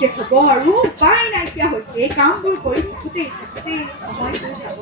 ঠিক হ'ব আৰু উপায় নাইকিয়া হৈছে এই কামবোৰ কৰি থাকোঁতে সময়টো যাব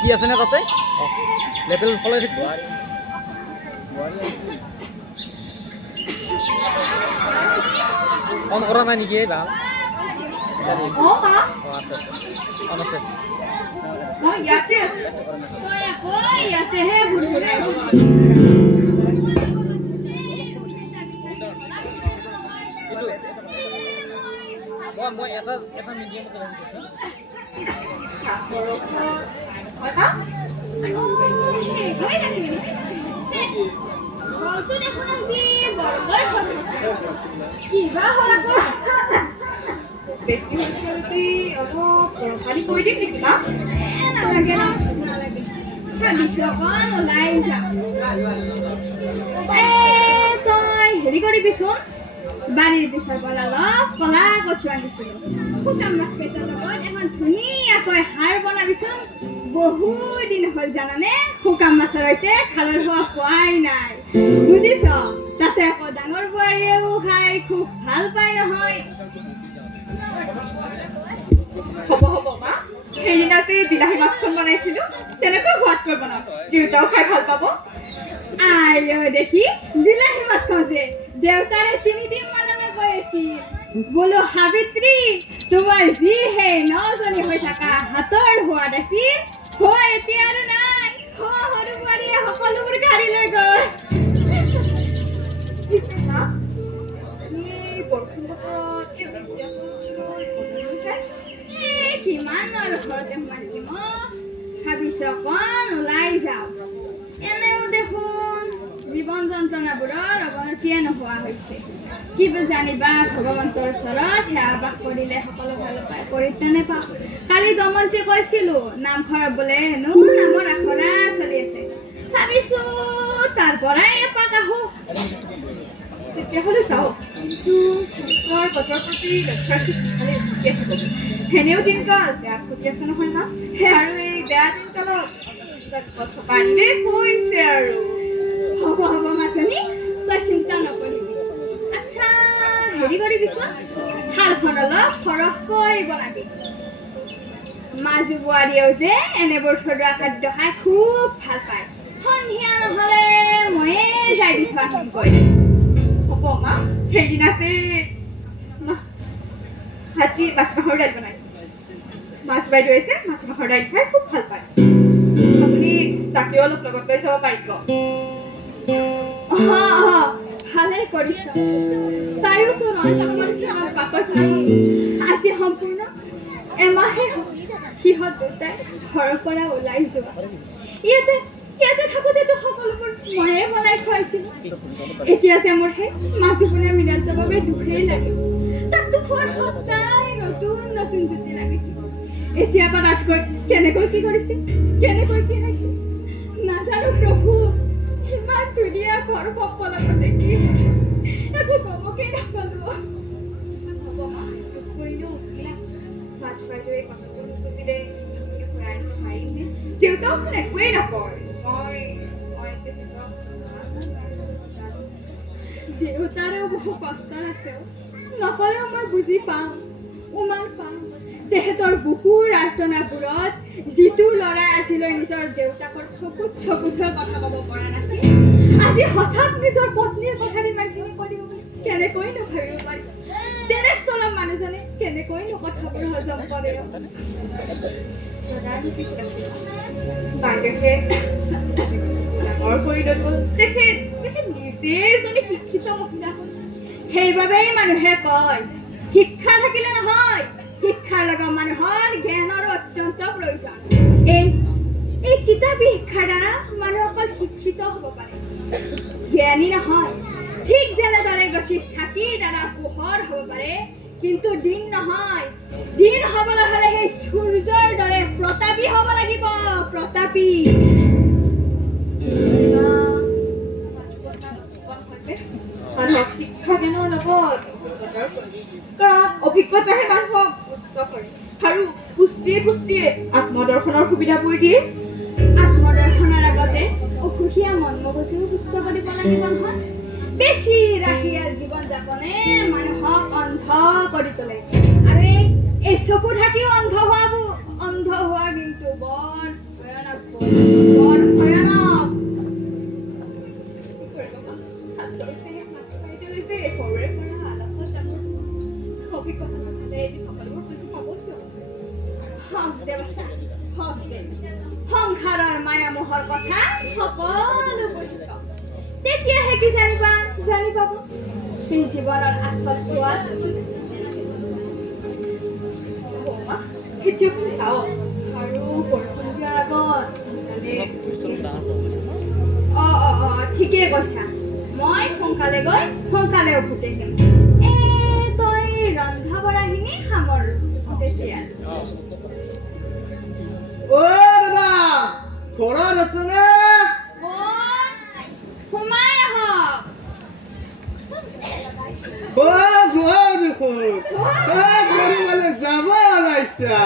কি আছে না তাতে লেভেল ফলাই থাকিব অন কৰা নাই নেকি ভাল আছে অন আছে ইয়াতে আছে ইয়াতে হে মই এটা মিডিয়াম বেছি হৈছে অলপ তৰকাৰী কৰি দিম নেকি না নালাগে নালাগে বিশ্বকন ওলাই যা তই হেৰি কৰিবিচোন বাৰীৰ পিছৰ পৰা অলপ কলা কচু আনিছিলোঁ শুকান মাছ কেইটাৰ লগত এখন ধুনীয়াকৈ সাৰ বনাবিচোন বহুত দিন হ'ল জানানে শুকান মাছৰ সৈতে খাৰৰ সোৱাদ পোৱাই নাই বুজিছ তাতে আকৌ ডাঙৰ বোৱাৰীয়েও খাই খুব ভাল পায় নহয় হ'ব মা সেইদিনা যে বিলাহী মাছখন বনাইছিলোঁ তেনেকৈ সোৱাদকৈ বনাম দেউতাও খাই ভাল পাব আইও দেখি বিলাহী মাছখন যে দেউতাৰে 3 দিন মানলৈ কৈ আছিল বোলো সাবিত্ৰী তোমাৰ যি হে নজনী হৈ থকা হাতৰ সোৱাদ আছিল এতিয়া আৰু নাই সৰু বোৱাৰীয়ে সকলোবোৰ গাড়ী লৈ গ'ল কিমান আৰু ঘৰতে সোমাই থাকিম ভাবিছ অকণ ওলাই যাওঁ এনেও দেখোন জীৱন যন্ত্ৰণাবোৰৰ অৱনতিয়ে নোহোৱা হৈছে কি জানিবা ভগৱন্তৰ ওচৰত সেৱা বাস কৰিলে সকলো ভাল পায় পৰিত্ৰাণে পাওঁ কালি দমন্তীয়ে কৈছিলোঁ নামঘৰত বোলে হেনো নামৰ আখৰা চলি আছে ভাবিছোঁ তাৰ পৰাই এপাক আহোঁ তেতিয়াহ'লে চাওঁ বতৰ প্ৰতি সেনেও দিনকাল বেয়া চলি আছে নহয় না আৰু এই বেয়া দিনকালত পানীৰে কৈছে আৰু হ'ব মাজনী তই চিন্তা নকৰিবি আচ্ছা হেৰি কৰিবিচোন থালখন অলপ সৰহকৈ বনাবি মাজু বোৱাৰীয়েও যে এনেবোৰ থলুৱা খাদ্য খাই খুব ভাল পায় সন্ধিয়া নহ'লে ময়ে যাই দি থোৱা আহিমগৈ হ'ব মা সেইদিনা যে আজি মাছ মাহৰ দাইল বনাইছোঁ মাছ বাইদেউ আছে মাছ মাহৰ দাইল খাই খুব ভাল পায় আপুনি তাকেও অলপ লগত লৈ যাব পাৰিব ভালেই কৰিছ তাইও তো ৰন্ধা কৰিছে আৰু পাকত নাই আজি সম্পূৰ্ণ এমাহে সিহঁত দুটাই ঘৰৰ পৰা ওলাই যোৱা ইয়াতে থাকোঁতেতো সকলোবোৰ ময়ে বনাই খুৱাইছিলোঁ এতিয়া যে মোৰ সেই মাছুপনীয়া মিলনটোৰ বাবে দুখেই লাগে তাকতো খোৱাৰ সদায় নতুন জুতি লাগিছিল এতিয়া বা তাতকৈ কেনেকৈ কি কৰিছে কেনেকৈ কি খাইছে নাজানো প্ৰভু ইমান ধুনীয়া ঘৰ সকলোকে দেখি একো কবকেই নাপালো মাছ বাইদেৱে কথাটো নুবুজিলে ঘূৰাই আনিব পাৰিমনে দেউতাওচোন একোৱেই নকয় দেউতাৰেও বহু কষ্ট আছে নকলেও মই বুজি পাওঁ উমান পাওঁ তেহেঁতৰ বুকুৰ আৰ্তনাবোৰত যিটো ল'ৰাই আজিলৈ নিজৰ দেউতাকৰ চকুত থৈ কথা ক'ব পৰা নাছিল আজি হঠাৎ নিজৰ পত্নীৰ কথাত ইমানখিনি কৰিব বুলি কেনেকৈ ভাবিব পাৰি তেনেস্থলত মানুহজনে কেনেকৈ কথাবোৰ হজম কৰে বাইদেৱে ডাঙৰ কৰি লৈ গ'ল তেখেত নিজে এজনী শিক্ষিত মহিলা হ'ল সেইবাবেই মানুহে কয় শিক্ষা থাকিলে নহয় শিক্ষাৰ লগত মানুহৰ জ্ঞানৰো অত্যন্ত প্ৰয়োজন এই কিতাপী শিক্ষাৰ দ্বাৰা মানুহ অকল শিক্ষিত হ'ব পাৰে জ্ঞানী নহয় ঠিক যেনেদৰে গছিৰ চাকিৰ দ্বাৰা পোহৰ হ'ব পাৰে কিন্তু দিন নহয় দিন হ'বলৈ হ'লে সেই সূৰ্যৰ দৰে প্ৰতাপী হ'ব লাগিব প্ৰতাপী মানুহক শিক্ষা জ্ঞানৰ লগত কাৰণ অভিজ্ঞতাহে মানুহক সুস্থ কৰে আৰু পুষ্টিয়ে আত্মদৰ্শনৰ সুবিধাবোৰ দিয়ে আত্মদৰ্শনৰ আগতে অসুখীয়া মন মগজুও সুস্থ কৰিব লাগিব নহয় বেছি ৰাগীয়া জীৱন যাপনে মানুহক অন্ধ কৰি তোলে আৰু এই চকু থাকিও অন্ধ হোৱা কিন্তু বৰ ভয়ানক সংসাৰৰ মায়া মোহৰ কথা সকলোবোৰ তেতিয়াহে কি জানি পাব সেই জীৱনৰ আচল সোৱাদ খেতিয়ক চাওক আৰু বৰষুণ দিয়াৰ আগত ঠিকেই কৈছা মই সোনকালে গৈ সোনকালে উভতি আহিম তই ৰন্ধা বঢ়াখিনি সামৰ তেতিয়া দাদা ঘৰত আছেনে সোমাই আহক দেখোন মানে যাব ওলাইছা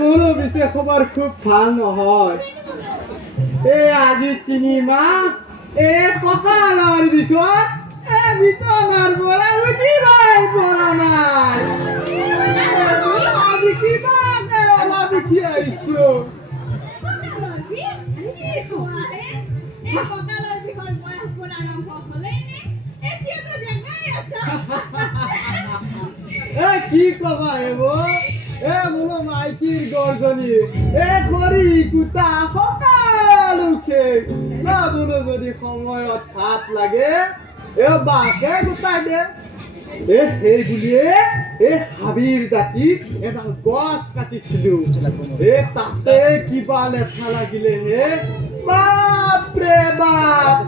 মোৰো পিছে খবৰ খুব ভাল নহয় আজি 3 মাহ কঁকালৰ বিষত বিচনাৰ পৰা উঠিবই পৰা নাই আজি কিবা অলপ উঠি আহিছো কি কবা বোলো মাইকীৰ গৰ্জনী খৰি কুটা সকলো শেষ বোলো যদি সময়ত ভাত লাগে বাকে গোটাই দে সেই বুলিয়ে হাবিৰ দাঁতিত এডাল গছ কাটিছিলো তাতে কিবা লেঠা লাগিলেহে বাপৰে বাপ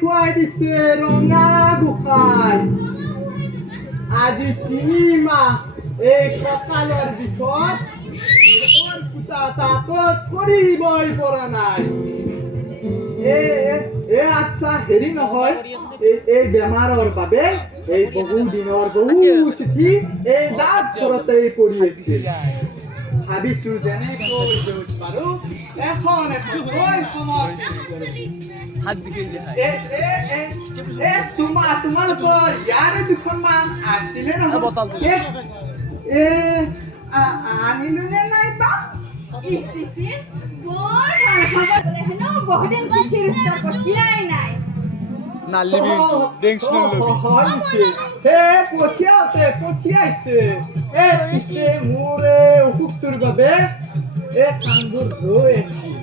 খুৱাই দিছে ৰঙা গোসাঁই আজি 3 মাহ এই কঁকালৰ বিষত কুটা তাকত কৰিবই পৰা নাই আচ্ছা হেৰি নহয় এই বেমাৰৰ বাবে এই বহু দিনৰ বহু চিঠি এই ডাকঘৰতে পৰি আছিল ভাবিছো যেনেকৈ য'ত পাৰো এখন তোমালোকৰ ইয়াৰে দুখনমান আছিলে নহয় আনিলো নে নাই বা পঠিয়াইছে পিছে মোৰ অসুখটোৰ বাবে কামবোৰ হৈ আছিল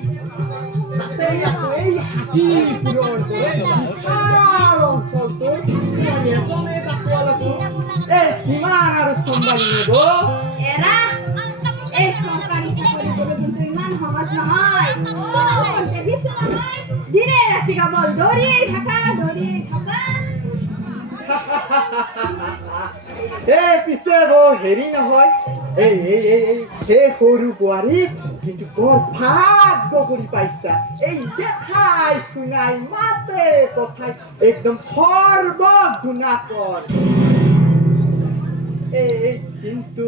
এই হাতীপুৰৰ দৰে বিশাল অঞ্চলটোৰ এজনে তাকোৱাল আছো কিমান আৰু চম্ভালি নেব এই সরকারি চাকরি করে কিন্তু ইমান সহজ নহয় দেখিছো নহয় দিনে রাতি কেবল দৌড়িয়ে থাকা পিছে হেৰি নহয় এই সৰু বোৱাৰী কিন্তু বৰ ভাগ্য কৰি পাইছা এই দেখাই শুনাই মাতে কথাই একদম সৰ্বগুণাকৰ কিন্তু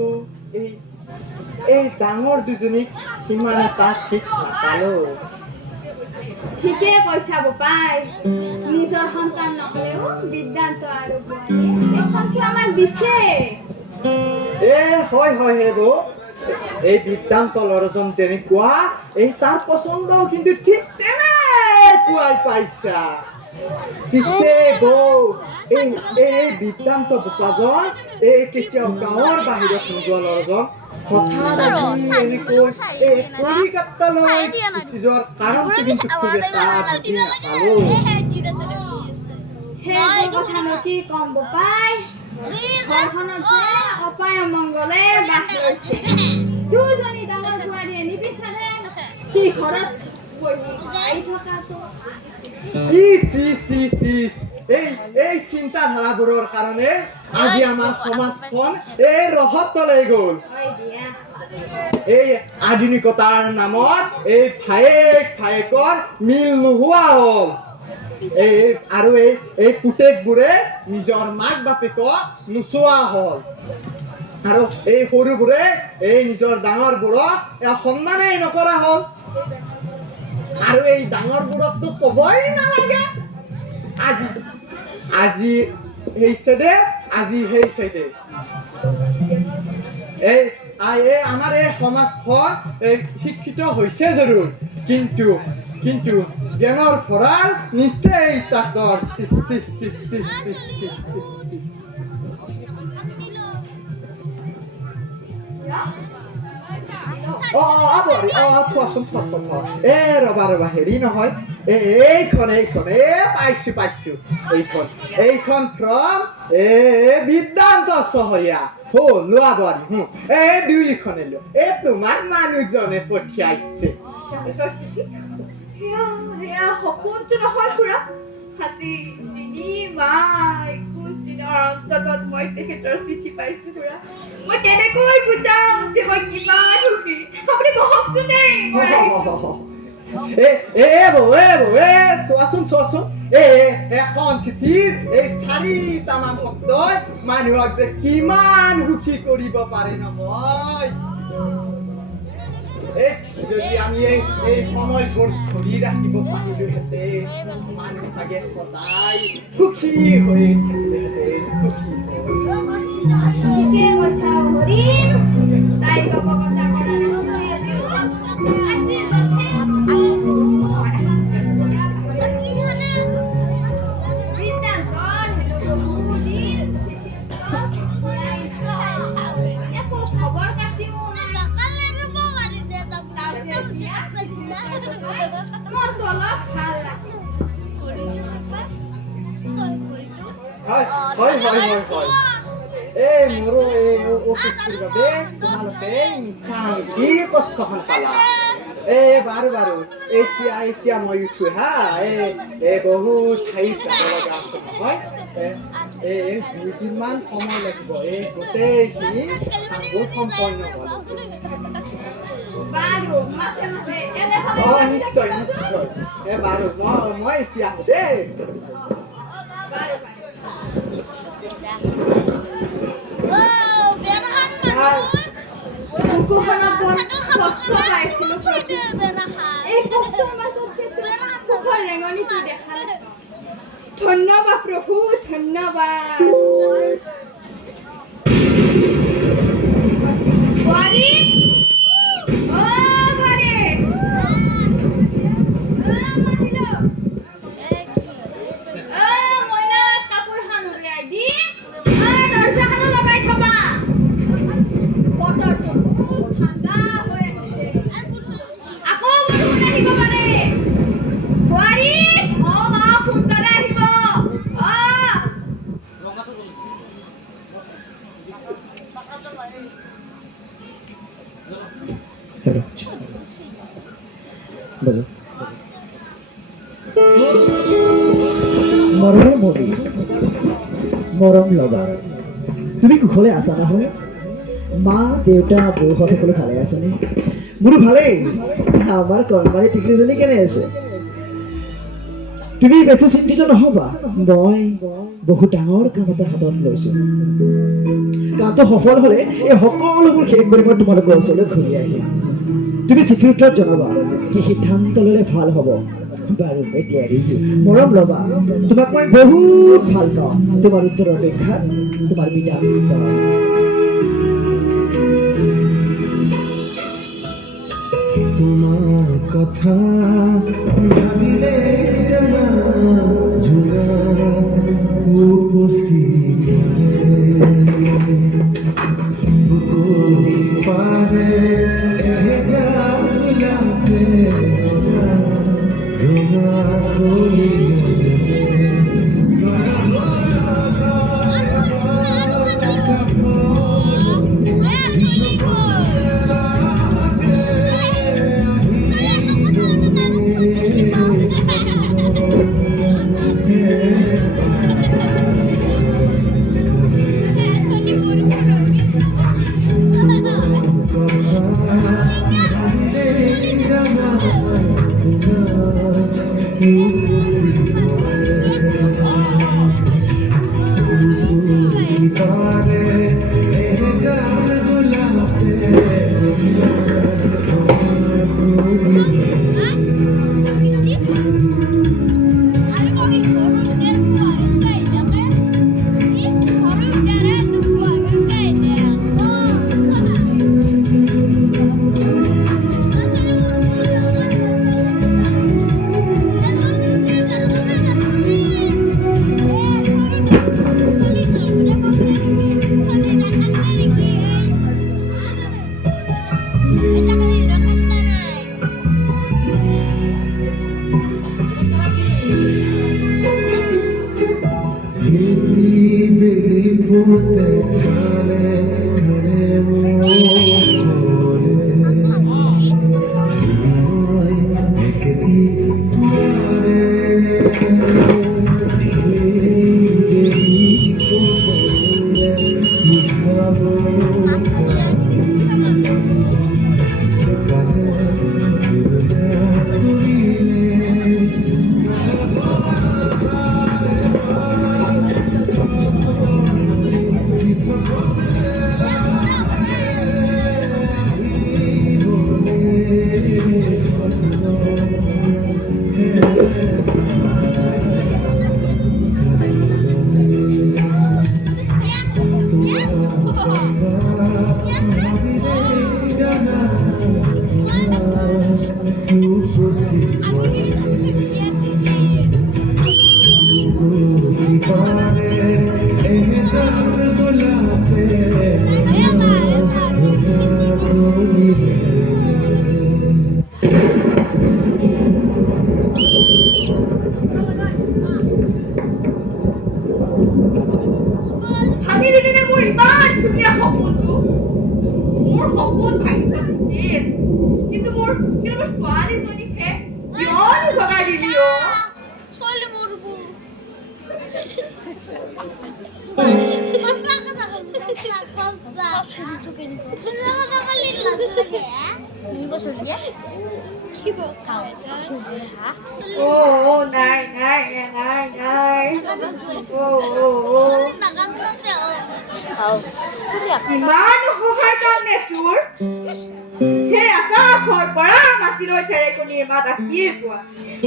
এই ডাঙৰ দুজনীক সিমান এটা ঠিক নাপালো ঠিকে কৈছা বোপাই নিজৰ সন্তান নহলেও বিদ্যান্ত আৰু বোৱাৰীয়ে এইখনকে আমাক দিছে হয় এই বিদ্যান্ত ল'ৰাজন যেনেকুৱা এই তাৰ পচন্দ কিন্তু ঠিক তেনেকুৱাই পাইছা পিছে এই বিদ্যান্ত বোপাজন এই কেতিয়াও গাঁৱৰ বাহিৰত নোযোৱা ল'ৰাজন হঠাৎ আজি এনেকৈ কলিকতালৈ গুচি যোৱাৰ কাৰণটো কিন্তু খুব এটা বুজি নাপালো সেই কথানো কি কম বোপাই ঘৰখনত যে অপায় অমংগলে বাস কৰিছে দুজনী ডাঙৰ বোৱাৰীয়ে নিবিচাৰে সি ঘৰত বহি খাই থকাটো এই চিন্তাধাৰাবোৰৰ কাৰণে আজি আমাৰ সমাজখন এই ৰহতলৈ গ'ল এই আধুনিকতাৰ নামত এই ভায়েকৰ মিল নোহোৱা হ'ল আৰু এই পুতেকবোৰে নিজৰ মাক বাপেকক নোচোৱা হ'ল আৰু এই সৰুবোৰে এই নিজৰ ডাঙৰবোৰক সন্মানেই নকৰা হ'ল আৰু এই ডাঙৰবোৰকতো ক'বই নালাগে আজি সেই চাইডে আমাৰ এই সমাজখন শিক্ষিত হৈছে জৰুৰ কিন্তু জ্ঞানৰ ভঁৰাল নিশ্চয় তাকৰ কোৱাচোন ৰবা হেৰি নহয় এইখন পাইছো এইখন ফ্ৰম বিদ্যান্ত চহৰীয়া লোৱা বোৱাৰী দুইখনে তোমাৰ মানুহজনে পঠিয়াইছে সপোনটো নহয় খুৰা আজি 3 মাহ 21 দিনৰ অন্তত মই তেখেতৰ চিঠি পাইছো খুৰা মই কেনেকৈ বুজাম যে মই কিমান সুখী আপুনি কওকচোনে চোৱাচোন এখন চিঠিৰ এই 4টামান শব্দই মানুহক যে কিমান সুখী কৰিব পাৰে নহয় যদি আমি এই সময়বোৰ ধৰি ৰাখিব পাৰিলোহেঁতেন মানুহ চাগে সদায় সুখী হৈ থাকিলেহেঁতেন ঠিকে কৈছা হৰিণ তাই গপকতা কৰা নাছিল যদিও আজি মোৰো এই অসুখটোৰ বাবে তোমালোকে মিছা কষ্টখন পালা বাৰু এতিয়া মই উঠো হা বহুত ঠাইত যাব লগা আছে নহয় দুদিনমান সময় লাগিব গোটেইখিনি বহুত সম্পন্ন হ'ল বাৰু মাছে এনেহ'লে নিশ্চয় বাৰু মই এতিয়া আহোঁ দেই বাৰু চকুখনত কষ্ট পাইছিলো এই কষ্টৰ মাজত যে সুখৰ ৰেঙনিটো দেখালে ধন্যবাদ প্ৰভু ধন্যবাদ বোৱাৰী বোৱাৰী মাতিলো মইনা কাপোৰখন উলিয়াই দি দৰ্জাখনো লগাই থবা বতৰটো খুব ঠাণ্ডা হৈ আহিছে আকৌ বৰষুণ আহিব পাৰে বোৱাৰী মা সোনকালে আহিব মৰমৰ মৰি মৰম লগা তুমি কুশলে আছা নহয় মা দেউতা বৌহঁত সকলো ভালে আছেনে মোৰো ভালেই আমাৰ কৰ্মাৰী টিকলিজনী কেনে আছে তুমি বেছি চিন্তিত নহবা মই বহুত ডাঙৰ কাম এটা হাতত লৈছো কামটো সফল হলে এই সকলোবোৰ শেষ কৰি মই তোমালোকৰ ওচৰলৈ ঘূৰি আহিম তুমি চিঠিৰ উত্তৰত জনাবা কি সিদ্ধান্ত ল'লে ভাল হ'ব বাৰু এতিয়া এৰিছো মৰম ল'বা তোমাক মই বহুত ভাল পাওঁ তোমাৰ উত্তৰৰ অপেক্ষাত তোমাৰ পিতা তোমার কথা ভাবিলে জানা ঝুলা উপসি বুকুরি পারে যা গুলাপে রঙা করি দিবি অ চলে মরবো ও নাই নাই নাই নাই ও ইমান সহায় কাৰণে তোৰ সেই আকাশৰ পৰা মাটিলৈ চেৰেকনিৰ মাত আহিয়ে পোৱা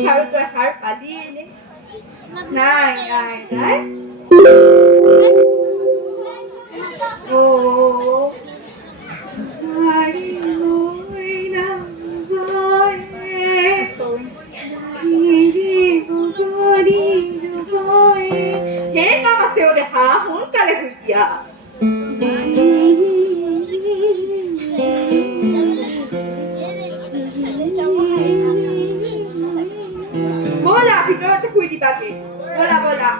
আৰু তই সাৰ পালি নে নাই নাই নাই ও সেই কাম আছে ও দেখা সোনকালে শুইয়া বলা ভিতৰতে শুই দিবাগে বলা বলা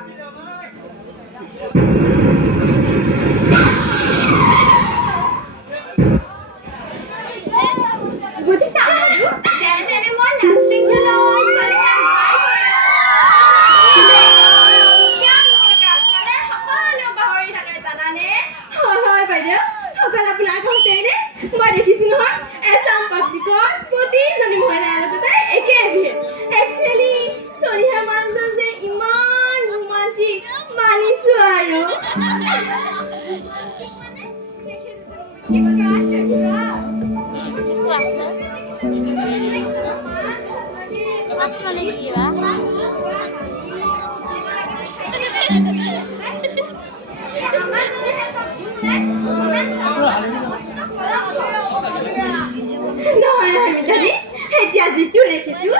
বুজিছা মধু যেনে মই লাষ্টিং হয় বাইদেউ সকল আপোনাৰ কওঁতেনে মই দেখিছো নহয় এছাম পাব্লিকৰ প্ৰতিজনী মহিলাৰ লগতে একে একচুৱেলি চলিহাৰ মানুহজন যে ইমান ৰোমাঞ্চিক মানিছো আৰু নহয় নহয় মিতালী এতিয়া যিটো দেখিছো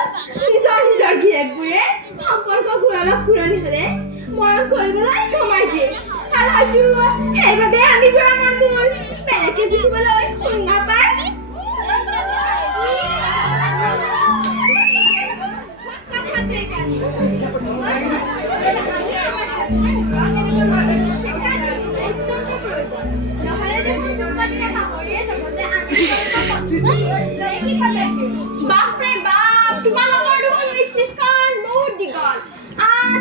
নিজৰ নিজৰ গিৰিয়েকবোৰে সম্পৰ্ক ঘূৰালক ঘূৰণি হলে মৰম কৰিবলৈ কমাই দিয়ে আৰু হয়তো সেইবাবে আমি বুঢ়া মানুহবোৰ বেলেগে জিকিবলৈ শুঙা পায় বাপৰে বাপ তোমালোকৰ দেখোন লিষ্টখন বহুত দীঘল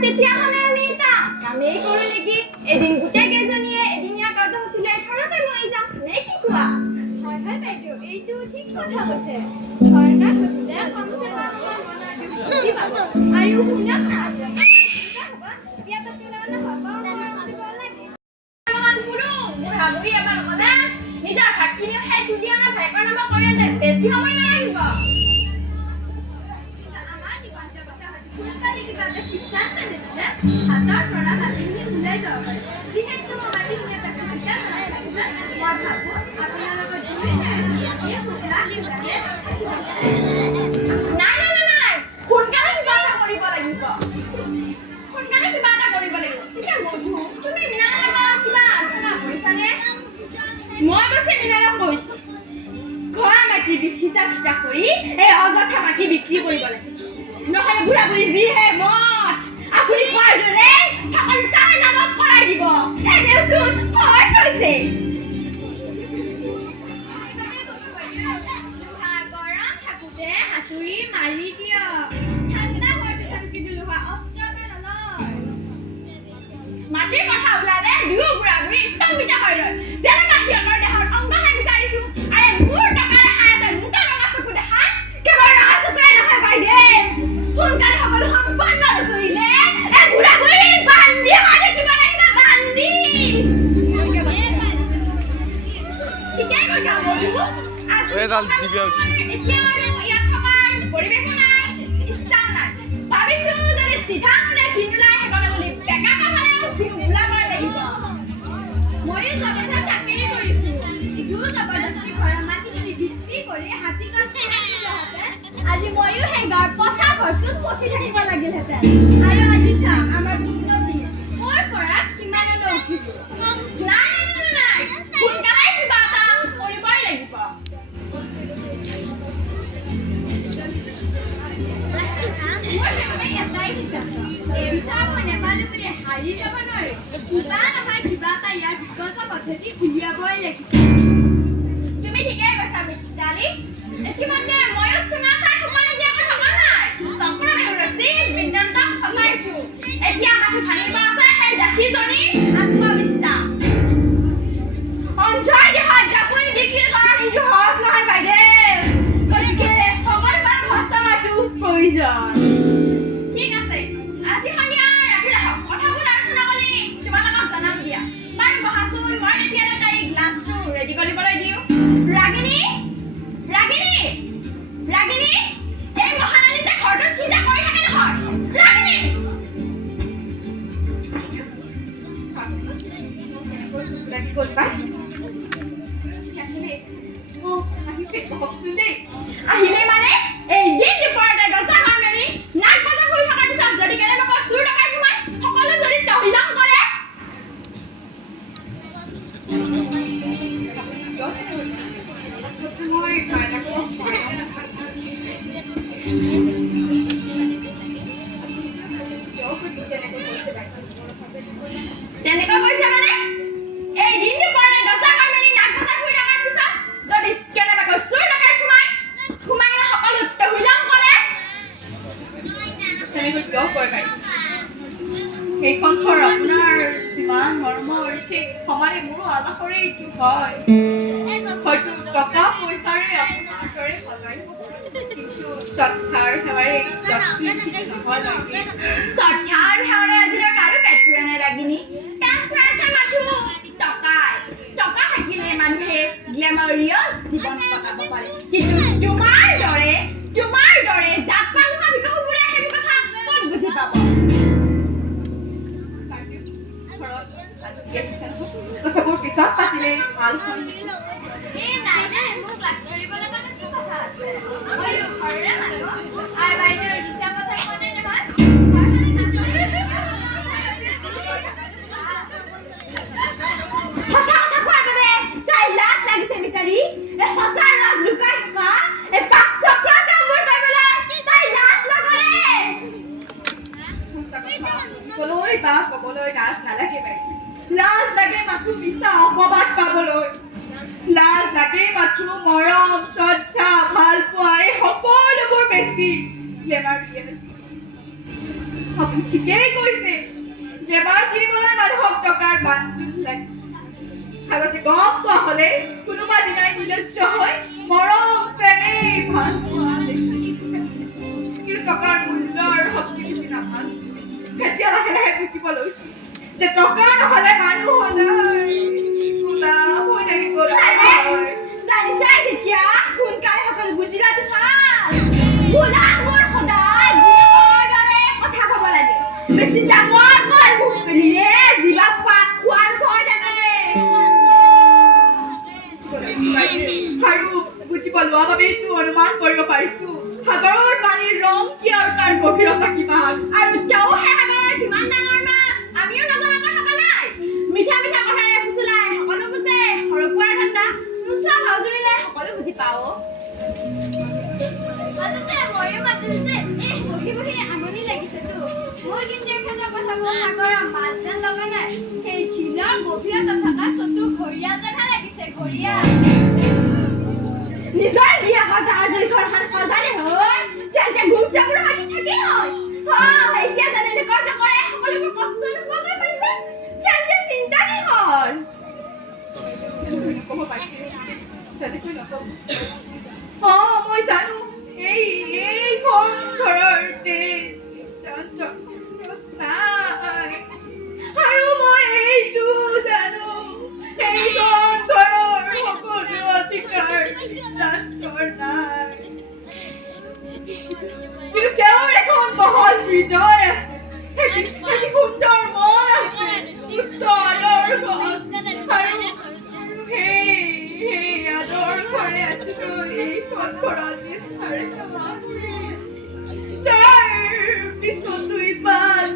তেতিয়াহ'লে আমি এটা কামেই কৰোঁ নেকি এদিন গোটেই কেইজনীয়ে এদিনীয়া কাৰ্যসূচীলৈ ঘৰতে লৈ যাম নে কি কোৱা হয় হয় বাইদেউ এইটো ঠিক কথা কৈছে ধৰ্ণাত গৈছিলে কমছে কম বুজি পাব আৰু শুনক না বিয়া পাতিলে নহ'ব ভাবি এবাৰ ক'লে নিজৰ ভাতখিনিও সেই দুদিয়া না ভাইকৰ নাম কৰি আনে বেছি সময় নালাগিব আমাৰ দিগন্ত কথা সোনকালে কিবা এটা সিদ্ধান্ত নিদিলে হাতৰ পৰা মাটিখিনি ওলাই যাব পাৰে যিহেতু মাটিখিনি এটা সিদ্ধান্ত নাথাকিলে মই ভাবোঁ আপোনালোকৰ দুই নাই সোনকালে কিবা এটা কৰিব লাগিব এতিয়া মধু তুমি মিনাৰ লগত কিবা আলোচনা কৰিছানে মই কৈছে মিনাৰক কৈছো ঘৰ মাটি হিচাপ কিতাপ কৰি এই অযথা মাটি বিক্ৰী কৰিব লাগে নহ'লে বুঢ়া বুঢ়ী যিহে মঠ আপুনি খোৱাৰ দৰে সকলো তাৰ নামত কৰাই দিব এনেচোন হয় কৈছে গৰম থাকোঁতে হাতুৰি মাৰি দিয়ক ঠাণ্ডা হোৱাৰ পিছত কিন্তু লোহা অস্ত্ৰকে নলয় মাটিৰ কথা ওলালে দুয়ো বুঢ়া বুঢ়ী স্তম্ভিত হৈ ৰয় যেনেবা সিহঁতৰ দেহৰ অংগহে বিচাৰিছো আৰে মোৰ টকাৰ ৰেহাই এটা মোটা ৰঙা চকু দেখাই কেৱল ৰঙা চকুৰে নহয় বাইদেউ সোনকালে সকলো সম্পন্ন কৰিলে এই বুঢ়া বুঢ়ী বান্ধি মাৰি দিব লাগিব বান্ধি ঠিকেই কৈছা মধু এতিয়া আৰু ইয়াত থকাৰ পৰিৱেশো নাই ইচ্ছাও নাই ভাবিছো যদি চিধা মনে ভিনুলাই সেইকণে বুলি বেকা কথালেও ওলাবই লাগিব ময়ো জগতে তাকেই কৰিছোঁ জোৰ জবৰদস্তি ঘৰৰ মাটিখিনি বিক্ৰী কৰি হাতীখন থাকিলোহেঁতেন আজি ময়ো সেই ঘৰ পচা ঘৰটোত পচি থাকিব লাগিলহেঁতেন আৰু আজি চাওক আমাৰ উন্নতি ক'ৰ পৰা কিমানলৈ উঠিছোঁ নাই সোনকালে কিবা এটা কৰিবই লাগিব মোৰ এটাই সিদ্ধান্ত বিচাৰ মই নেপালো বুলি হাৰি যাব নোৱাৰি কিবা নহয় কিবা এটা ইয়াৰ বিকল্প পদ্ধতি উলিয়াবই লাগিব তুমি ঠিকেই কৈছা মিতালী ইতিমধ্যে ময়ো চুঙা খাই সোমাই দিয়া কথা নাই সম্পূৰ্ণ যায় ঠিক আছে আজি সন্ধিয়া ৰাতিলে কথাবোৰ আলোচনা কৰি তোমালোকক জনাম দিয়া বাৰু বহাচোন মই এতিয়ালৈ তাইক লাঞ্চটো ৰেডি কৰিবলৈ দিওঁ ৰাগিনী এই মহাৰাণী যে ঘৰটোত কি যে কৰি থাকে নহয় ৰাগিনী আহিলে মানে এই দিন দুপৰতে দৰ্জাখন মেলি নাক বজা শুই থকাৰ পিছত যদি কেনেবাকৈ চুৰ ডকাইত সোমাই সকলো যদি তহিলং কৰে তেনেকৈ কৈছে মানে এই দিন দুপৰতে দৰ্জাখন মেলি নাক বজা শুই থকাৰ পিছত যদি কেনেবাকৈ চুৰ ডকাইত সোমাই সকলো তহিলং কৰে তেনেকৈ কিয় কয় বাইদেউ সেইখন ঘৰ আপোনাৰ যিমান মৰমৰ ঠিক সমানে মোৰো আলাসৰে এইটো হয় হয়তো টকা পইচাৰে আপোনাৰ দৰে সজাই কিন্তু শ্ৰদ্ধাৰ সেৱাৰে শ্ৰদ্ধাৰ সেৱাৰে আজিলৈ কাৰো পেট পুৰা নাই ৰাগিনী পেট পুৰাইছে মাথো টকা থাকিলে মানুহে গ্লেমাৰিয়াছ জীৱন কটাব পাৰে কিন্তু তোমাৰ দৰে জাত মানুহৰ বিকশবোৰে সেইবোৰ কথা ক'ত বুজি পাব কথাবোৰ পিছত পাতিলে ভাল হয় এই নাইনা মোক ক্লাছ কৰিবলৈ কাৰণে কি কথা আছে মই ঘৰৰে মানুহ আৰু বাইদেউ দিশা কথা কোনে নহয় সঁচা কথা কোৱাৰ বাবে তাই লাজ লাগিছে মিতালী এই সঁচা ৰাগ লুকাই থকা এই পাক চক্ৰৰ কামবোৰ কৰিবলৈ তাই লাজ নকৰে ক'বলৈ বা ক'বলৈ লাজ নালাগে বাইদেউ লাজ লাগে মাথো মিছা অপবাদ পাবলৈ লাজ লাগে মাথো মৰম শ্ৰদ্ধা ভাল পোৱা এই সকলোবোৰ বেছি আপুনি ঠিকেই কৈছে লেবাৰ কিনিবলৈ মানুহক টকাৰ বান্ধোন লাগে আগতে গম পোৱা হ'লে কোনোবা দিনাই নিলজ্জ হৈ মৰম চেনেহ ভাল পোৱা কিন্তু টকাৰ মূল্য আৰু শক্তি বেছি নাপাল এতিয়া লাহে লাহে বুজিব লৈছো যে টকা নহ'লে মানুহ হৈ থাকিব জানিছাই যেতিয়া সোনকালে সকলো বুজিলাটো ভাল গোলামবোৰ সদায় জীৱৰ দৰে কথা ক'ব লাগে বেছি ডাঙৰকৈ মুখ মেলিলে জিভা পাত খোৱাৰ ভয় থাকে আৰু বুজিব লোৱা বাবেইতো অনুমান কৰিব পাৰিছো সাগৰৰ পানীৰ ৰং কি আৰু তাৰ গভীৰতা কিমান আৰু তেওঁ সেই সাগৰৰ কিমান ডাঙৰ মাছ আমিও নজনাকৈ থকা নাই মিঠা কথাৰে ফুচুলাই সকলো বুজে সৰকুৱাৰ ঠাণ্ডা নোচোৱা ভাউজুৰিলে সকলো বুজি পাওঁ মাজতে ময়ো মাতিলো যে বহি আমনি লাগিছেতো মোৰ কিন্তু এখেতৰ কথাবোৰ সাগৰৰ মাছ যেন লগা নাই সেই ঝিলৰ গভীৰতা থকা চতু ঘৰিয়াল যেনহে লাগিছে ঘৰিয়াল নিজৰ বিয়াখন তাৰ যদি ঘৰখন সজালে হয় তেন্তে গুৰুত্বপূৰ্ণ মাতি থাকেই হয় এতিয়া জানে লোকৰ কৰে সকলোবোৰ কষ্ট নোপোৱাকৈ পাৰিছে তেন্তে চিন্তা কি হ'ল মই জানো এইখন ঘৰৰ নাই আৰু মই এইটো জানো এইখন ঘৰৰ সকলো অধিকাৰ নাই কিন্তু তেওঁৰ এখন মহল হৃদয় আছে এটি সুন্দৰ মন আছে উচ্চ আদৰ্শ আৰু সেই আদৰ্শৰে আছিলো এইখন ঘৰত বিচাৰে তাৰ পিছতো ইমান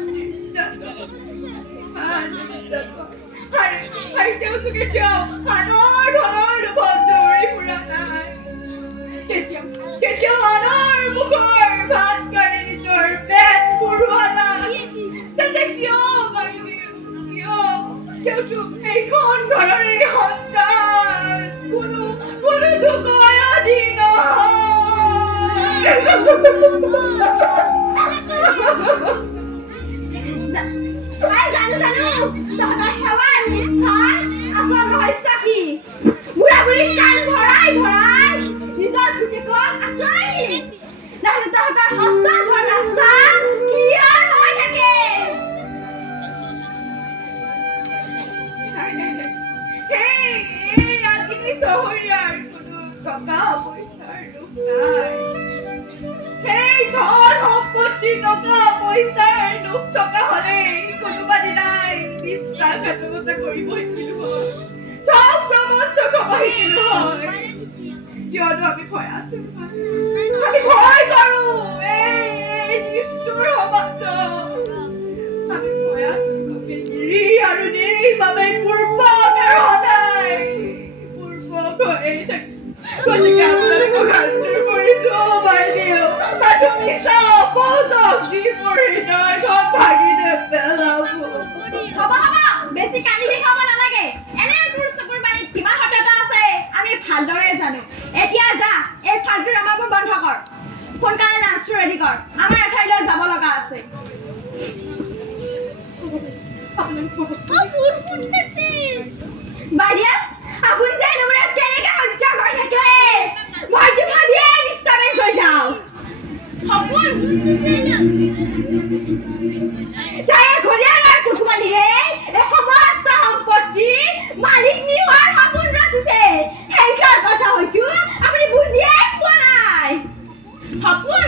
আৰু তেওঁতো কেতিয়াও আনৰ ধনৰ লোভত দৌৰি ফুৰা নাই কেতিয়াও আনৰ মুখৰ ভাত কাঢ়ি নিজৰ পেট ভৰোৱা নাই তেন্তে কিয় তেওঁতো এইখন ঘৰৰে সন্তান কোনো ধুকৰাধী নহয় জানো তহঁতৰ সেৱাৰ অনুষ্ঠান আচল ৰহস্য কি বুঢ়া-বুঢ়ী কাণ ভৰাই নিজৰ পুতেকক আঁতৰাই জানো তহঁতৰ হস্তৰ দুখ থকা হ'লে কোনোবা দিনাই বিশ্বাসঘাতকতা কৰিব শিকিলো হয় চব প্ৰমোদ চকব শিকিলো হয় কিয়নো আমি ভয় আছো আমি ভয় কৰো এই নিষ্ঠুৰ সমাজক আমি ভয় আছো আৰু নিৰীহভাৱে পূৰ্বক আৰু সদায় পূৰ্বক হৈ থাকি গতিকে আপোনালোকক হাতৰ কৰিছো বাইদেউ আৰু মিছা অপজক দি মোৰ হৃদয়খন ভাঙি নেপেলাব হ'ব বেছি কান্দি দেখাব নালাগে এনে তোৰ চকুৰ পানীত কিমান সত্যতা আছে আমি ভালদৰে জানো এতিয়া যা এই ফালতু ৰামাবোৰ বন্ধ কৰ সোনকালে লাঞ্চটো ৰেডি কৰ আমাৰ এঠাইলৈ যাব লগা আছে বাইদেউ আপুনি যে এনেকুৱা কেনেকৈ সহ্য কৰি থাকে মই যে ভাবিয়ে ডিষ্টাৰ্বেঞ্চ হৈ যাওঁ সপোন তাই ঘৰিয়ালৰ চকুমানিৰে এই সমস্ত সম্পত্তি মালিক নিৱাৰ সপোন ৰচিছে সেইকাৰ কথা হয়তো আপুনি বুজিয়ে পোৱা নাই সপোন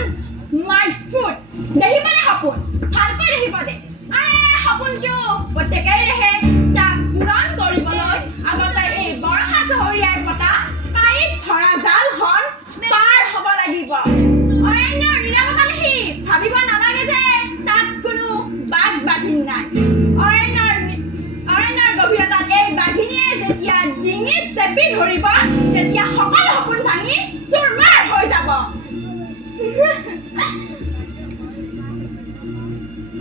মাই ফুড দেখিবনে সপোন ভালকৈ দেখিব দে আৰে সপোনটো প্ৰত্যেকেই দেখে তাক পূৰণ কৰিবলৈ আগতে এই বৰষা চহৰীয়াৰ পতা কাঁইট ধৰা জালখন পাৰ হ'ব লাগিব অৰণ্যৰ নিৰাপত্তা দেখি ভাবিব নালাগে যে তাত কোনো বাঘ বাঘিনী নাই অৰণ্যৰ গভীৰতাত এই বাঘিনীয়ে যেতিয়া ডিঙি চেপি ধৰিব তেতিয়া সকলো সপোন ভাঙি চুৰমাৰ হৈ যাব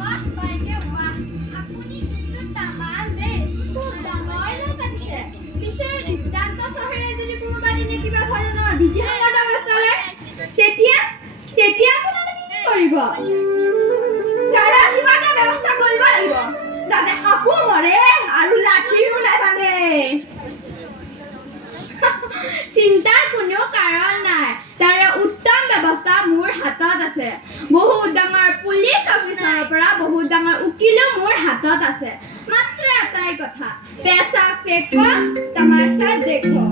বাহ বাইদেউ বাহ আপুনি কিন্তু তামান দেই খুব ডাঙৰ লোক আছে পিছে বিদ্যান্ত চহৰে যদি কোনোবা দিনে কিবা ধৰণৰ বিধিসংগত ব্যৱস্থালে তেতিয়া আপোনালোকে কি কৰিব যাৰা কিবা এটা ব্যৱস্থা কৰিব লাগিব যাতে সাপো মৰে আৰু লাঠিও নাভাঙে চিন্তাৰ কোনো কাৰণ নাই তাৰে উত্তম ব্যৱস্থা মোৰ হাতত আছে বহুত ডাঙৰ পুলিচ অফিচাৰৰ পৰা বহুত ডাঙৰ উকিলো মোৰ হাতত আছে মাত্ৰ এটাই কথা পেচা ফেকো তামাশা দেখো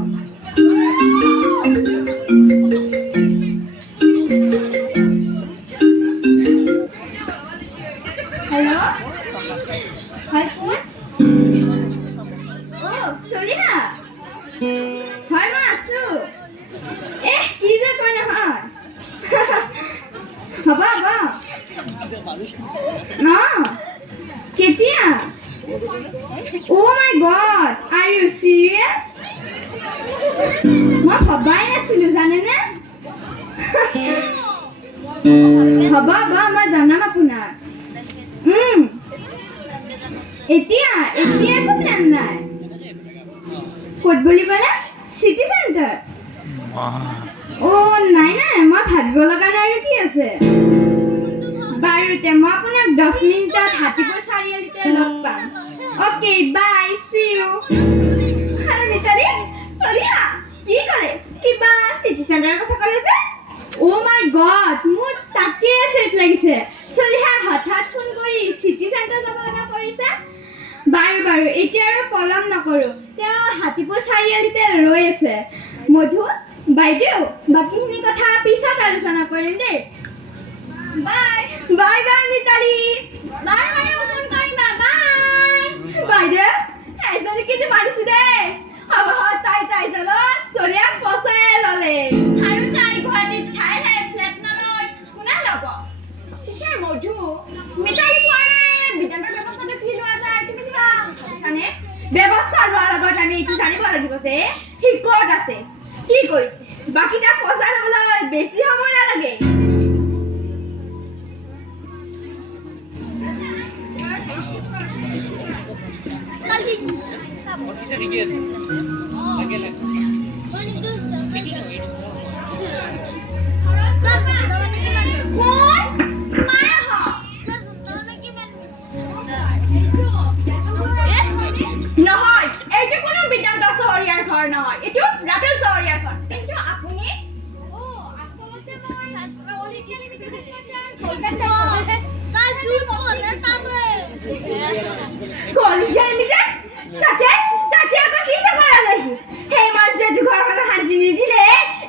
হেল্ল' হয় কোন চলিহা হয় মই আছো কি যে কয় নহয় হ'ব কেতিয়া Oh my god, are you serious? মই ভবাই নাছিলো জানেনে হ'ব মই জনাম আপোনাক এতিয়া একো প্লেন নাই ক'ত বুলি ক'লে চিটি চেণ্টাৰ নাই মই ভাবিব লগা নাই আৰু কি আছে বাৰু এতিয়া মই আপোনাক 10 মিনিটত হাতীপুৰ চাৰিআলিতে লগ পাম অ'কে বাই চি ইউ আৰে মিতালী চলিহা কি ক'লে কিবা চিটি চেণ্টাৰৰ কথা ক'লে যে মাই গড মোৰ তাকেই চেট লাগিছে চলিহা হঠাৎ ফোন কৰি চিটি চেণ্টাৰ যাব লগা কৰিছে বাৰু এতিয়া আৰু পলম নকৰোঁ তেওঁ হাতীপুৰ চাৰিআলিতে ৰৈ আছে মধু বাইদেউ বাকীখিনি কথা পিছত আলোচনা কৰিম দেই বাই মিতালী বাই ফোন কৰিবা বাই বাইদেউ এজনী কিন্তু মাৰিছো দেই হ'ব তাই জালত চলিয়াক ফচাই ল'লে আৰু তাই গুৱাহাটীত ঠাই ফ্লেট নলয় কোনে ল'ব পিছে মধু মিতালী পোৱাৰে বিদ্যান্তৰ ব্যৱস্থাটো কি লোৱা যায় তুমি কিবা ভাবিছানে ব্যৱস্থা লোৱাৰ আগত আমি এইটো জানিব লাগিব যে সি ক'ত আছে কি কৰিছে বাকী তাক ফচাই ল'বলৈ বেছি সময় নালাগে ঠিকে আছে লাগিলে নহয় এইটো কোনো বিদ্যান্ত চহৰীয়াৰ ঘৰ নহয় এইটো ৰাতুল চহৰীয়াৰ ঘৰ কিন্তু আপুনি আচলতে সেই মানুহ ঘৰখনৰ শান্তি নিদিলে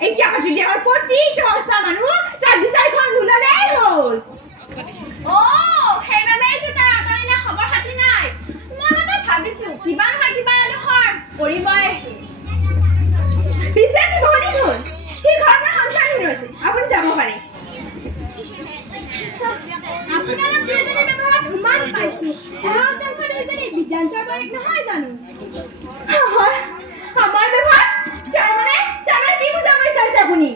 এতিয়া দেহৰ প্ৰতিটো মানুহ তাৰ বিচাৰখন নোলালেই হ'ল সেইবাবে আপোনালোক দুয়োজনী ব্যৱহাৰত ইমান পাইছো এওঁ তেওঁলোকৰ দুয়োজনী বিদ্যাঞ্চৰ বৰেক নহয় জানো আমাৰ ব্যৱহাৰ তাৰমানে কি বুজাব বিচাৰিছে আপুনি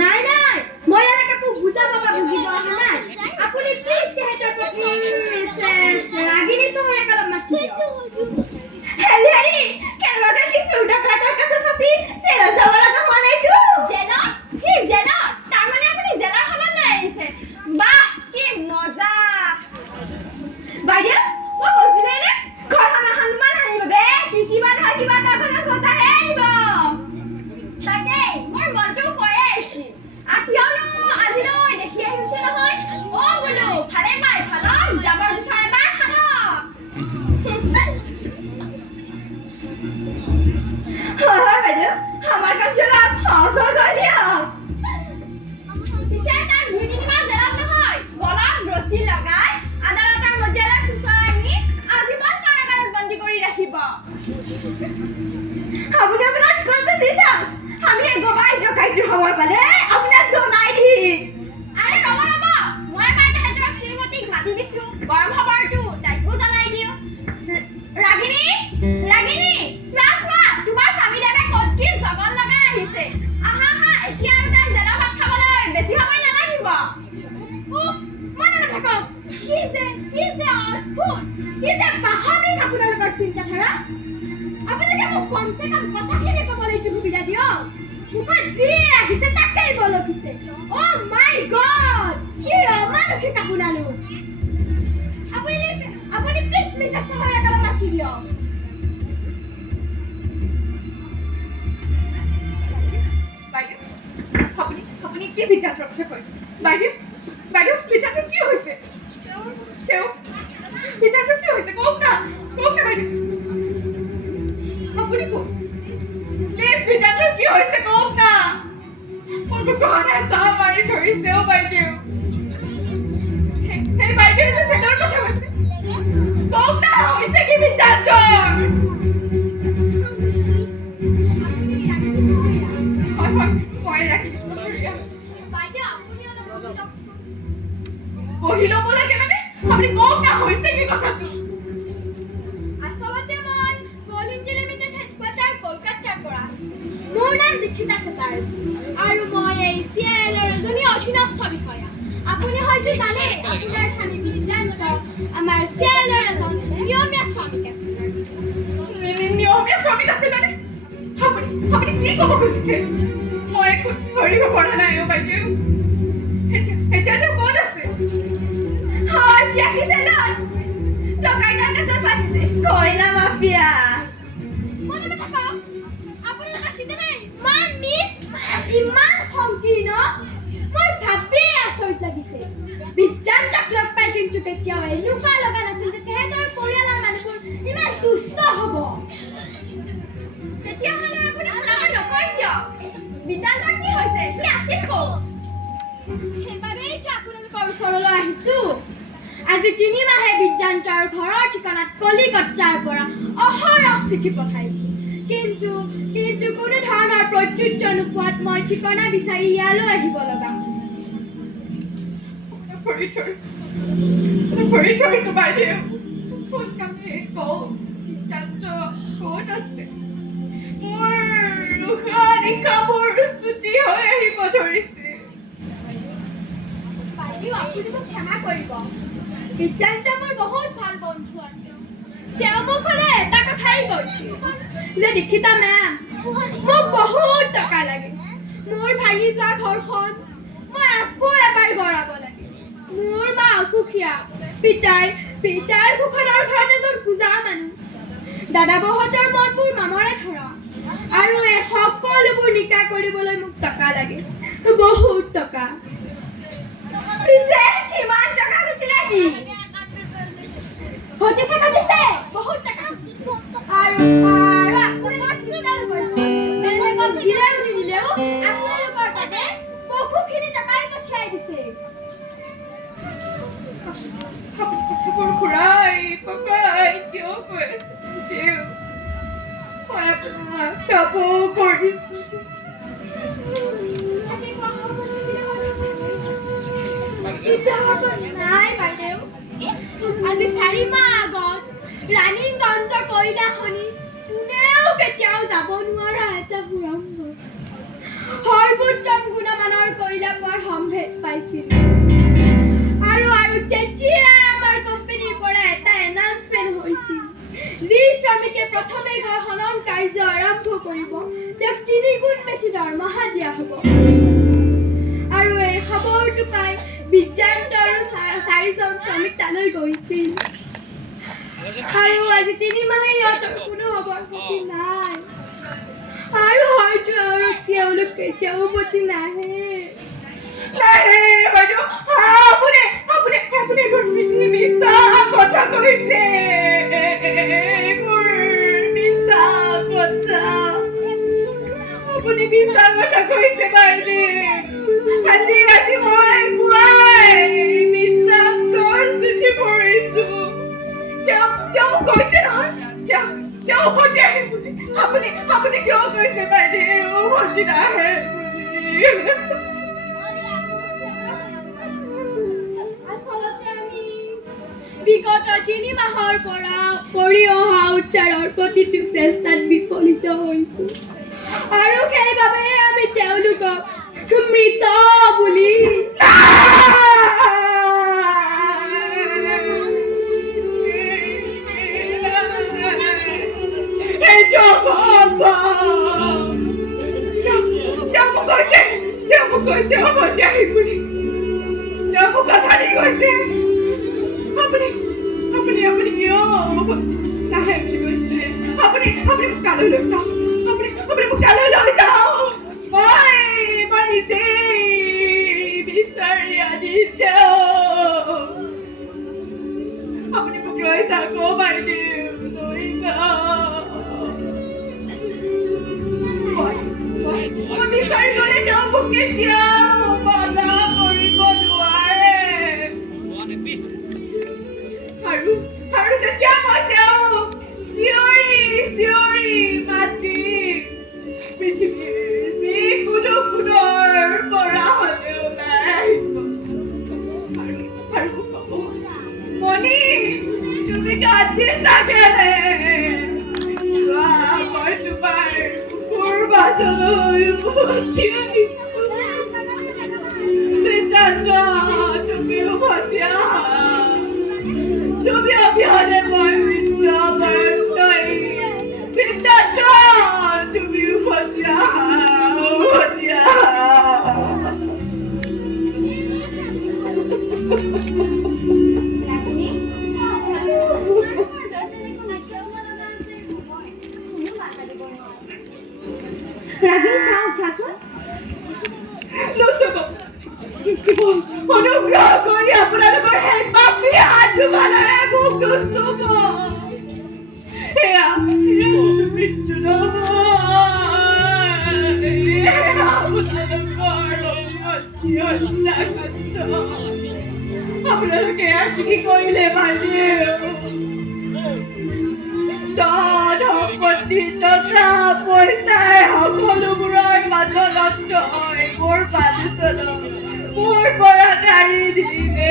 নাই নাই মই ইয়াত একো বুজাব বা বুজিব অহা নাই আপুনি প্লিজ তেহেঁতৰ পত্নী ৰাগিনী চহৰীয়াক অলপ মাতি দিয়ক হেৰি কেনেবাকে সি চৌদাকাৰৰ কাছে ফাঁচি জেলত যাব লগা হোৱা নাইতো জেলত কি জেলত তাৰমানে আপুনি জেলৰ সমান লৈ আহিছে বাহ কি মজা বাইদেউ মই কৈছিলে নে ঘৰখনৰ সন্মান আনিব বে কিবা নহয় কিবা এটা কথাহে আনিব তাকে মোৰ মনটো কৈয়ে আহিছিল কিয়নো আজিলৈ দেখি আহিছে নহয় বোলো ভালে পাই ভালক জাবৰ জোথৰ এবাৰ খালক হয় বাইদেউ আমাৰ কাম চলাক সহজ হৈ গ'ল দিয়ক পিছে তাৰ 2-3 মাহ জেলত নহয় গলত ৰছী লগাই আদালতৰ মজিয়ালৈ চুচৰাই নি আজীৱন কাৰাগাৰত বন্দী কৰি ৰাখিব আপুনি আপোনাৰ ঠিকনাটো দি যাওক আমি গবাই জকাইটোৰ খবৰ পালে আপোনাক জনাই দিম আৰে ৰ'ব মই এবাৰ তেহেঁতৰ শ্ৰীমতীক মাতি দিছো গৰম খবৰটো তাইকো জনাই দিওঁ ৰাগিনী চোৱা তোমাৰ স্বামীদেৱে ক'ত কি জগন লগাই আহিছে আহা এতিয়া আৰু তাই জেলৰ ভাত খাবলৈ বেছি সময় নালাগিব উফ মনে নাথাকক কি যে অদ্ভুত কি যে পাহৰিক আপোনালোকৰ চিন্তাধাৰা আপোনালোকে মোক কমচে কম কথাখিনি ক'বলৈ সুবিধা দিয়ক মুখত যি আহিছে তাকেই বলকিছে অ' মাই গড কি অমানসিক আপোনালোক আপুনি প্লিজ মিছেছ চহৰীয়াক অলপ মাতি দিয়ক বাইদেউ আপুনি কি বিদ্যাৰ্থৰ কথা কৈছে বাইদেউ বিদ্যাৰ্থৰ কি হৈছে তেওঁ বিদ্যাৰ্থৰ কি হৈছে কওক না বাইদেউ আপুনি কওক প্লিজ বিদ্যাৰ্থৰ কি হৈছে কওক না মোৰ বুকুখনে চাহ মাৰি ধৰিছে বাইদেউ সেই বাইদেউ যে জেলৰ কথা কৈছে কওক না হৈছে কি বিদ্যাৰ্থৰ মই ৰাখিছোঁ বাইদেউ আপুনি অলপ বহি লওকচোন বহি ল'ব লাগে মানে আপুনি কওক না হৈছে কি কথাটো আচলতে মই কলিঞ্জি লিমিটেড হেডকোৱাৰ্টাৰ কলকাতাৰ পৰা আহিছোঁ মোৰ নাম দীক্ষিতা চেটাৰ আৰু মই এই CILৰ এজনী অধীনস্থ বিষয়া আপুনি হয়তো জানে আপোনাৰ স্বামী বিদ্যান্ত আমাৰ CILৰ এজন নিয়মীয়া শ্ৰমিক আছিল নিয়মীয়া শ্ৰমিক আছে মানে আপুনি কি ক'ব খুজিছে মই একো ধৰিব পৰা নাই বাইদেউ এতিয়াতো ক'ত আছে ডকাইতৰ কাছত ফাঁচিছে কয়লা মাফিয়া মনে নাথাকক আপোনালোকৰ চিন্তা ইমান মিছ ইমান সংকীৰ্ণ মই ভাবিয়ে আচৰিত লাগিছে বিদ্যান্তক লগ পাই কিন্তু কেতিয়াও এনেকুৱা লগা নাছিল যে তেহেঁতৰ পৰিয়ালৰ মানুহবোৰ ইমান দুষ্ট হ'ব তেতিয়াহ'লে আপুনি খোলাকৈ নকয় কিয় বিদ্যান্তৰ কি হৈছে সি আছিল ক'ত সেইবাবেইতো আপোনালোকৰ ওচৰলৈ আহিছোঁ আজি 3 মাহে বিদ্যান্তৰ ঘৰৰ ঠিকনাত কলিকতাৰ পৰা অহৰহ চিঠি পঠাইছোঁ কিন্তু কোনো ধৰণৰ প্ৰত্যুত্তৰ নোপোৱাত মই ঠিকনা বিচাৰি ইয়ালৈ আহিব লগা ভৰি থৈছোঁ বাইদেউ সোনকালে কওক বিদ্যান্ত ক'ত আছে মোৰ উশাহ নিশাহবোৰ ছুটি হৈ আহিব ধৰিছে বাইদেউ আপুনি মোক ক্ষমা কৰিব বিদ্যান্ত মোৰ বহুত ভাল বন্ধু আছে তেওঁ মোক হ'লে এটা কথাই কৈছিল যে দীক্ষিতা মেম মোক বহুত টকা লাগে মোৰ ভাঙি যোৱা ঘৰখন মই আকৌ এবাৰ গঢ়াব লাগে মোৰ মা অসুখীয়া পিতাই সুখনৰ ঘৰত এজন পূজা মানুহ দাদা বহঁতৰ মনবোৰ মামৰে ধৰা আৰু এই সকলোবোৰ নিকা কৰিবলৈ মোক টকা লাগে বহুত টকা পিছে কিমান টকা গৈছিলে কি ঘটিছে বহুত টকা আৰু আপোনালোকৰ চিন্তা নকৰিব বেলেগক দিলেও নিদিলেও আপোনালোকৰ তাতে বহুখিনি টকাই পঠিয়াই দিছে কথাবোৰ ঘূৰাই পকাই কিয় কৈ আছে মই আপোনাক চাব কৰিছোঁ আমি কোৱা হ'ব পিতা নাই বাইদেউ আজি 4 মাহ আগত ৰাণীগঞ্জ কয়লাখনি কোনেও কেতিয়াও যাব নোৱাৰা এটা সুৰংগ সৰ্বোত্তম গুণমানৰ কয়লা পোৱাৰ সম্ভেদ পাইছিল আৰু যেতিয়া আমাৰ কোম্পানীৰ পৰা এটা এনাউন্সমেণ্ট হৈছিল যি শ্ৰমিকে প্ৰথমে গৈ খনন কাৰ্য আৰম্ভ কৰিব তেওঁক 3 গুণ বেছি দৰমহা দিয়া হ'ব আৰু এই খবৰটো পাই বিজ্ঞান্ত আৰু 4জন শ্ৰমিক তালৈ গৈছিল আৰু আজি 3 মাহে সিহঁতৰ কোনো খবৰ পাতি নাই আৰু হয়তো আৰু তেওঁলোক কেতিয়াও উভতি নাহে বাইদেউ আপুনি মিছা কথা কৈছে আপুনি মিছা কথা কৈছে বাইদেউ আজি ৰাতি মই মিছাৰ চিঠি পঢ়িছো তেওঁ কৈছে নহয় তেওঁ উভতি আহিম বুলি আপুনি কিয় কৈছে বাইদেউ উভতি নাহে আচলতে আমি বিগত 3 মাহৰ পৰা কৰি অহা উচ্চাৰৰ প্ৰতিটো চেষ্টাত বিফলিত হৈছো আৰু সেইবাবে আমি তেওঁলোকক মৃত বুলি কৈছে উভতি আহিম বুলি তেওঁ কথা দি কৈছে আপুনি কিয় নাহে বুলি কৈছে আপুনি মোক তালৈ লৈ যাওক আপুনি মোক তালৈ লৈ যাওক মই নিজেই বিচাৰি আনিছো আপুনি মোক লৈ যাওক বাইদেউ লৈ যাওক মই বিচাৰি গ'লে তেওঁ মোক কেতিয়াও বাধা কৰিব নোৱাৰে আৰু যেতিয়া মই তেওঁক চিঞৰি মাতিম পৃথিৱীৰ যিকোনো কোণৰ পৰা হ'লেও নাই আৰু ক'ব মণি তুমি কান্দিছা কেনে মই তোমাৰ বুকুৰ মাজলৈ উভতি আহিছো তুমি উভতি আহা তুমি অবিহনে মই তুমি উভতি আহা অনুগ্ৰহ কৰি আপোনালোকৰ সেই পাপী হাত দুখনেৰে মোক নুচুব এয়া মৃত্যু নহয় আপোনালোকে কি কৰিলে বাইদেউ সম্পত্তি টকা পইচাই সকলোবোৰৰ মাজত মোৰ বালিচনত মোৰ পৰা কাঢ়ি দিলে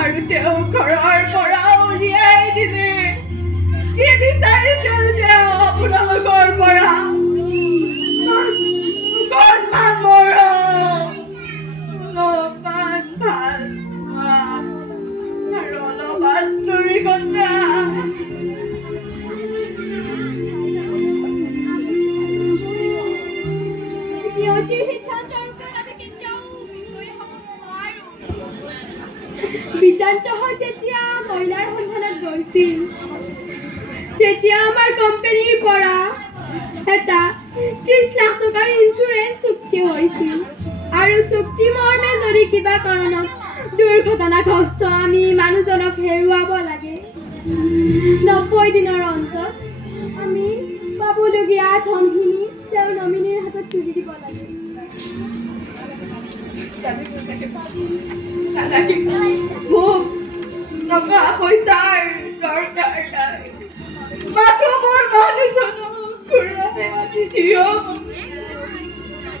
আৰু তেওঁ ঘৰৰ পৰা উলিয়াই দিলে কি বিচাৰিছিল তেওঁ আপোনালোকৰ পৰা অকণমান মৰম অলপমান ভাল আৰু অলপমান আন্তৰিকতা বিজান্তহঁত যেতিয়া কয়লাৰ সন্ধানত গৈছিল তেতিয়া আমাৰ কোম্পানীৰ পৰা এটা 30 লাখ টকাৰ ইঞ্চুৰেঞ্চ চুক্তি হৈছিল আৰু চুক্তি মৰ্মে যদি কিবা কাৰণত দুৰ্ঘটনাগ্ৰস্ত আমি মানুহজনক হেৰুৱাব লাগে 90 দিনৰ অন্তত আমি পাবলগীয়া ধনখিনি তেওঁৰ নমিনীৰ হাতত তুলি দিব লাগে মোক টকা পইচাৰ দৰকাৰ নাই মাথো মোৰ মানুহজনক ঘূৰাই আনি দিয়ক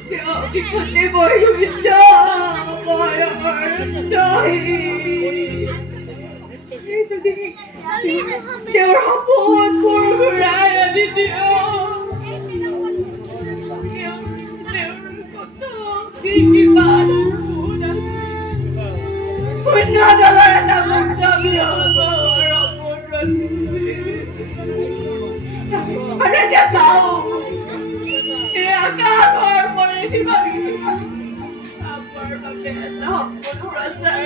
বিপদে বৈ যা মই যদি তেওঁৰ সপোনবোৰ ঘূৰাই আনি দিয় কিমান শূন্য ডলাৰ এটা মুক্তি হ'ব আৰু এতিয়া চাওঁ এই আকাশৰ পৰিধি ভাবি আমাৰ বাবে এটা সপোন ৰচাই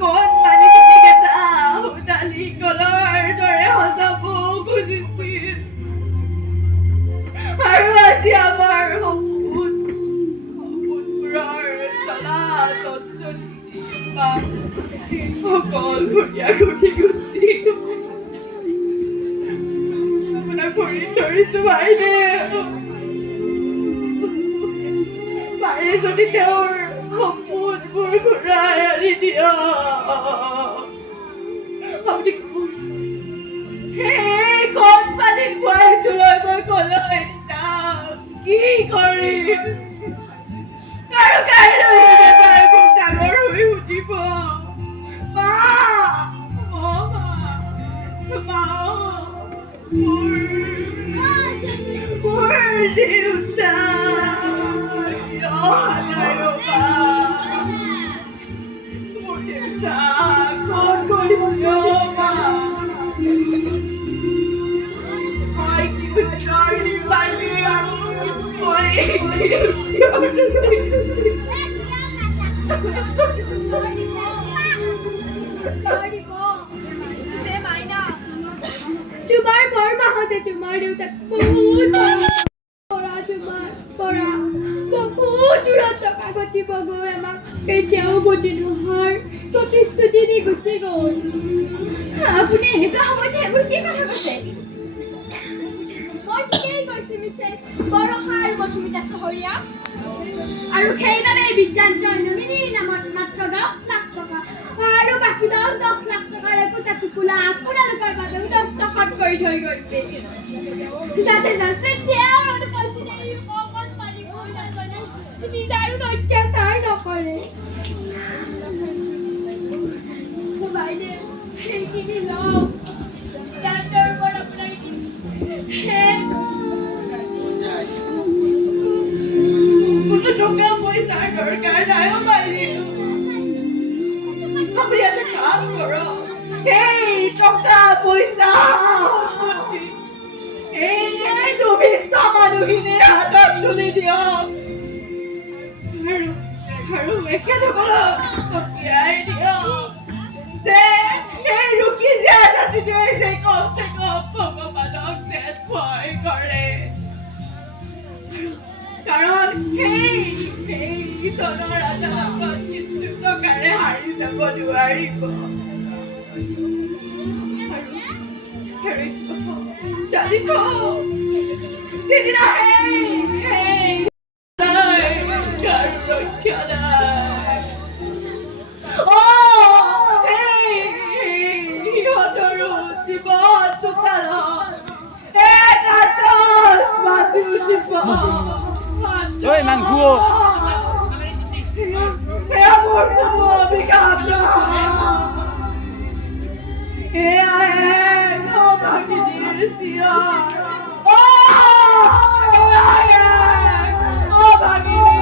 কণমানি কেইটা সোণালী কলৰ দৰে সজাব খুজিছিল আৰু আজি আমাৰ সপোনবোৰৰ চলাচল সকল ঘূৰিয়া ঘূৰি গুচি আপোনাক ভৰি ধৰিছো বাইদেউ পাৰে যদি তেওঁৰ সপোনবোৰ ঘূৰাই আনি দিয় আপুনি সেই কণমানি পোৱালিটোলৈ মই কলৈ যাম কি কৰিম আৰু কাইলৈ তাই খুব ডাঙৰ হৈ উঠিব মা মোৰ দেউতা মোৰ দেউতা ক'ত গৈছ মা মই কি বিচাৰি পালি মই তোমাৰ বৰ মাহতে তোমাৰ দেউতাক বহুত পৰা বহুত দূৰত টকা ঘটিব গৈ আমাক কেতিয়াও বুজি নোহোৱাৰ প্ৰতিশ্ৰুতি দি গুচি গ'ল আপুনি এনেকুৱা সময়ত সেইবোৰ কি কথা কৈছে মই ঠিকেই কৈছো মিছেছ বৰষা আৰু মধুমিতা চহৰীয়া আৰু সেইবাবে বিদ্যান্ত নমিনীৰ নামত মাত্ৰ 10 লাখ টকা আৰু বাকী 10 লাখ টকাৰ একোটা টোপোলা আপোনালোকৰ বাবেও দস্তখত কৰি থৈ গৈছে যাতে তেওঁৰ অনুপস্থিতিত অকল পাৰিব নাজানে নিদাৰুণ অত্যাচাৰ নকৰে বাইদেউ সেইখিনি লওক তাৰ ওপৰত আপোনাৰ কোনো টকা পইচাৰ দৰকাৰ নাই বাইদেউ আপুনি এটা কাম কৰক এই টকা পইচা এই দুবিষ্ট মানুহখিনিৰ হাতত তুলি দিয়ক আৰু এখেতসকলক পঠিয়াই দিয়ক যে এই ৰুকি জীয়া জাতিটোৱে যে কমচে কম ভগৱানক যেন ভয় কৰে কাৰণ সেই ধনৰ আদালত কিছু টকাৰে হাৰি যাব নোৱাৰিব জানি থওক যিদিনা ৰক্ষা নাই সিহঁতৰো জীৱন চোতালত মাতি উঠিব ঐ মাংস সেয়া মোৰ কোনো অভিশাপ নহয় এয়া ভাগিনীৰ চিঞৰ ভাগিনী